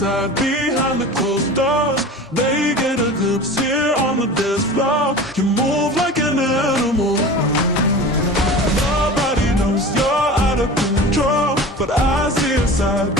inside, behind the closed doors. They get a glimpse here on the dance floor. You move like an animal. Nobody knows you're out of control, but I see inside.